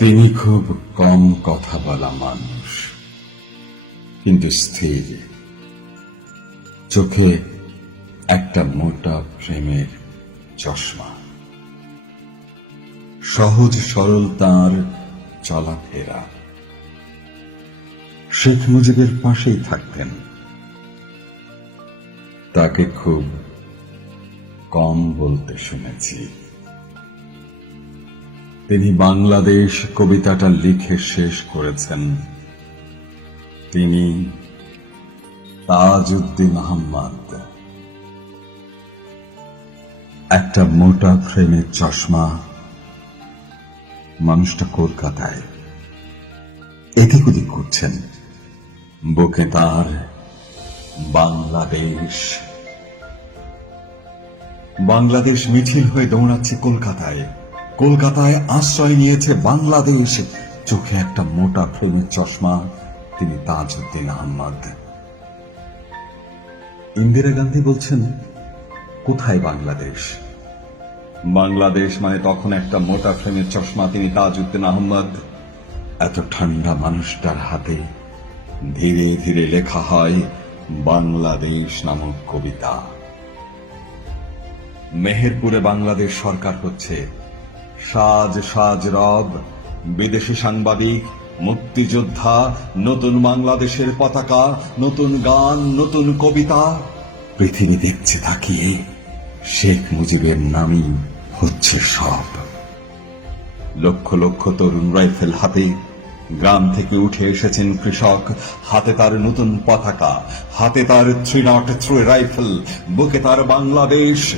তিনি খুব কম কথা বলা মানুষ, কিন্তু স্থির। চোখে একটা মোটা প্রেমের চশমা। সহজ সরল তার চলাফেরা। শেখ মুজিবের পাশেই থাকতেন। তাকে খুব কম বলতে শুনেছি। তিনি বাংলাদেশ কবিতাটা লিখে শেষ করেছেন। তিনি তাজউদ্দিন আহম্মদ একটা মোটা ফ্রেমের চশমা মানুষটা কলকাতায় এদিক ওদিক করছেন বুকে তার বাংলাদেশ। বাংলাদেশ মিছিল হয়ে দৌড়াচ্ছে কলকাতায়। কলকাতায় আশ্রয় নিয়েছে বাংলাদেশ। চোখে একটা মোটা ফ্রেমের চশমা, তিনি তাজউদ্দিন আহমদ। ইন্দিরা গান্ধী বলছেন, কোথায় বাংলাদেশ? বাংলাদেশ মানে তখন একটা মোটা ফ্রেমের চশমা, তিনি তাজউদ্দিন আহমদ। এত ঠান্ডা মানুষটার হাতে ধীরে ধীরে লেখা হয়, বাংলাদেশ নামক কবিতা। মেহেরপুরে বাংলাদেশ সরকার হচ্ছে সাজ সাজ রব, বিদেশি সাংবাদিক, মুক্তিযোদ্ধা, নতুন বাংলাদেশের পতাকা, নতুন গান, নতুন কবিতা। পৃথিবী দেখছে তাকিয়ে, শেখ মুজিবের নামই হচ্ছে সব। লক্ষ লক্ষ তরুণ রাইফেল হাতে, গ্রাম থেকে উঠে এসেছেন কৃষক। হাতে তার নতুন পতাকা, হাতে তার থ্রি নট থ্রি রাইফেল, বুকে তার বাংলাদেশ।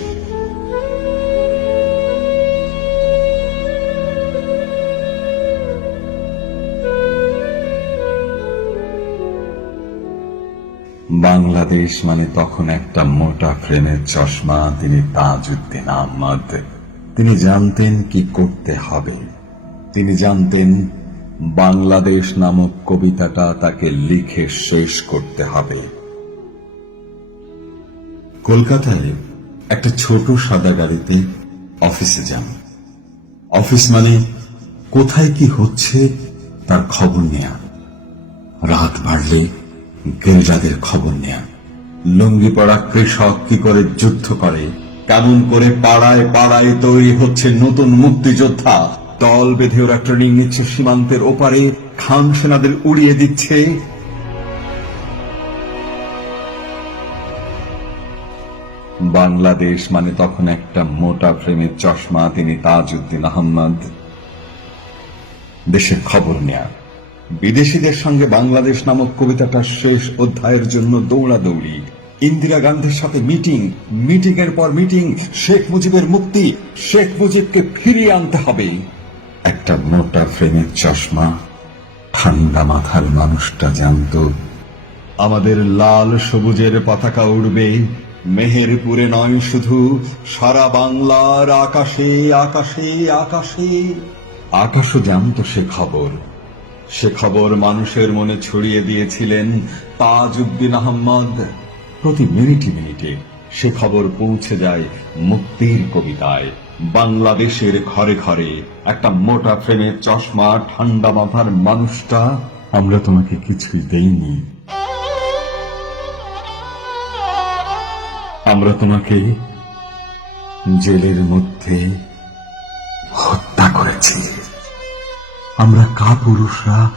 বাংলাদেশ মানে তখন একটা মোটা ফ্রেমের চশমা, তিনি তাজউদ্দিন আহমদ। তিনি জানতেন কি করতে হবে। তিনি জানতেন বাংলাদেশ নামক কবিতাটা তাকে লিখে শেষ করতে হবে। কলকাতায় একটা ছোট সাদা গাড়িতে অফিসে যান। অফিস মানে কোথায় কি হচ্ছে তার খবর নেয়া। রাত বাড়লে গেলজাদের খবর নেয়া। লুঙ্গি পড়া কৃষক কি করে যুদ্ধ করে? কেমন করে পাড়ায় পাড়ায় তৈরি হচ্ছে নতুন মুক্তিযোদ্ধা? দল বেঁধে ওরা ট্রেনিং নিচ্ছে সীমান্তের ওপারে, খান সেনাদের উড়িয়ে দিচ্ছে। বাংলাদেশ মানে তখন একটা মোটা ফ্রেমের চশমা, তিনি তাজউদ্দিন আহমদ। দেশের খবর নেয়া। বিদেশিদের সঙ্গে বাংলাদেশ নামক কবিতাটা শেষ অধ্যায়ের জন্য দৌড়াদৌড়ি। ইন্দিরা গান্ধীর সাথে মিটিং। মিটিং এর পর মিটিং। শেখ মুজিবের মুক্তি। শেখ মুজিবকে ফিরিয়ে আনতে হবে। একটা মোটা ফ্রেমের চশমা। ঠান্ডা মাথার মানুষটা জানত। আমাদের লাল সবুজের পতাকা উড়বে। মেহেরপুরে নয় শুধু। সারা বাংলার আকাশে আকাশে আকাশে। আকাশও জানত সে খবর। সে খবর মানুষের মনে ছড়িয়ে দিয়েছিলেন তাজউদ্দিন আহমদ প্রতি মিনিটে মিনিটে সে খবর পৌঁছে যায় মুক্তির কবিতায়। বাংলাদেশের ঘরে ঘরে একটা মোটা ফ্রেমের চশমা, ঠান্ডা মাথার মানুষটা। আমরা তোমাকে কিছুই দেইনি। আমরা তোমাকে জেলের মধ্যে হত্যা করেছি। আমরা কাপুরুষরা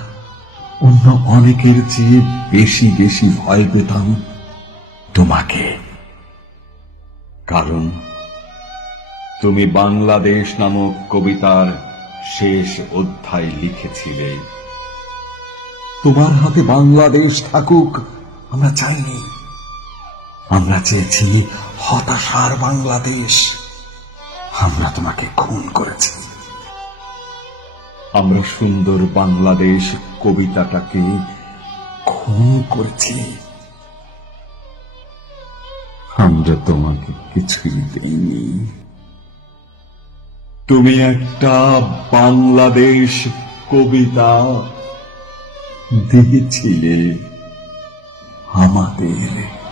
অন্য অনেকের চেয়ে বেশি বেশি ভয় পেতাম তোমাকে। কারণ তুমি বাংলাদেশ নামক কবিতার শেষ অধ্যায় লিখেছিলে। তোমার হাতে বাংলাদেশ থাকুক, আমরা চাইনি। আমরা চেয়েছি হতাশার বাংলাদেশ। আমরা তোমাকে খুন করেছি। আমরা সুন্দর বাংলাদেশ কবিতাটাকে খুন করেছি। আমরা তোমাকে কিছুই দেইনি। তুমি একটা বাংলাদেশ কবিতা দিয়েছিলে আমাদের।